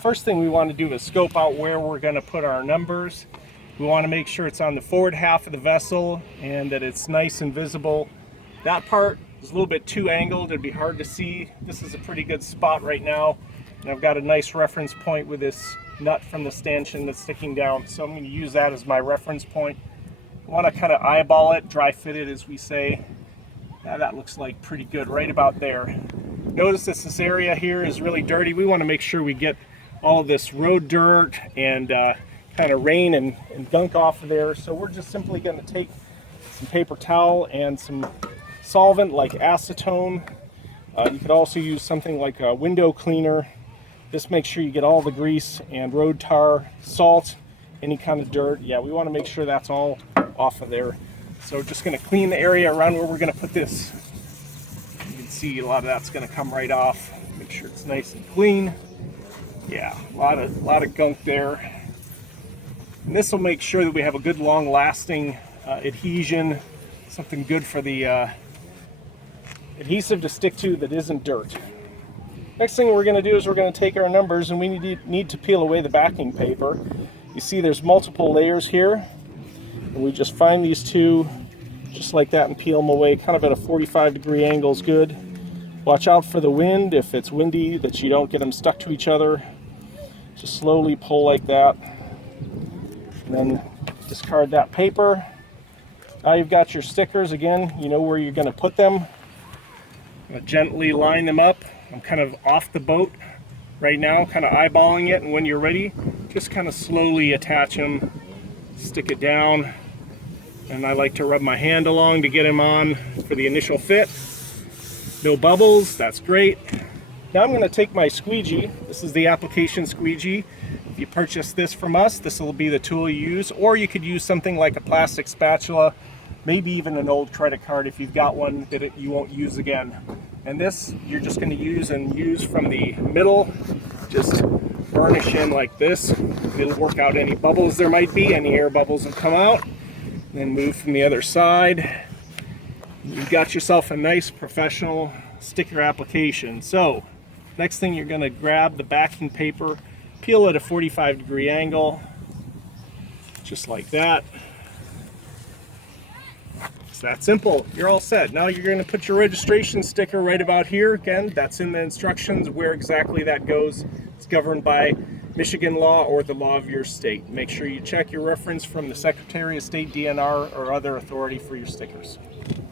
first thing we want to do is scope out where we're going to put our numbers. We want to make sure it's on the forward half of the vessel and that it's nice and visible. That part is a little bit too angled, it'd be hard to see. This is a pretty good spot right now, and I've got a nice reference point with this nut from the stanchion that's sticking down, so I'm going to use that as my reference point. I want to kind of eyeball it, dry fit it as we say. Yeah, that looks like pretty good right about there. Notice that this area here is really dirty. We want to make sure we get all of this road dirt and kind of rain and gunk off of there. So we're just simply going to take some paper towel and some solvent like acetone. You could also use something like a window cleaner. Just make sure you get all the grease and road tar, salt, any kind of dirt. Yeah, we want to make sure that's all off of there. So we're just going to clean the area around where we're going to put this. You can see a lot of that's going to come right off. Make sure it's nice and clean. Yeah, a lot of gunk there. And this will make sure that we have a good long-lasting adhesion, something good for the adhesive to stick to that isn't dirt. Next thing we're going to do is we're going to take our numbers and we need to peel away the backing paper. You see there's multiple layers here. And we just find these two just like that and peel them away kind of at a 45-degree angle is good. Watch out for the wind if it's windy, that you don't get them stuck to each other. Just slowly pull like that and then discard that paper. Now you've got your stickers. Again, you know where you're going to put them. I'm going to gently line them up. I'm kind of off the boat right now, kind of eyeballing it, and when you're ready, just kind of slowly attach them. Stick it down, and I like to rub my hand along to get them on for the initial fit. No bubbles, that's great. Now I'm going to take my squeegee. This is the application squeegee. If you purchase this from us, this will be the tool you use, or you could use something like a plastic spatula, maybe even an old credit card if you've got one that you won't use again. And this you're just going to use from the middle, just burnish in like this. It'll work out any bubbles there might be, any air bubbles will come out. Then move from the other side. You've got yourself a nice professional sticker application. So next thing, you're going to grab the backing paper, peel at a 45-degree angle, just like that. It's that simple. You're all set. Now you're going to put your registration sticker right about here. Again, that's in the instructions where exactly that goes. It's governed by Michigan law or the law of your state. Make sure you check your reference from the Secretary of State, DNR, or other authority for your stickers.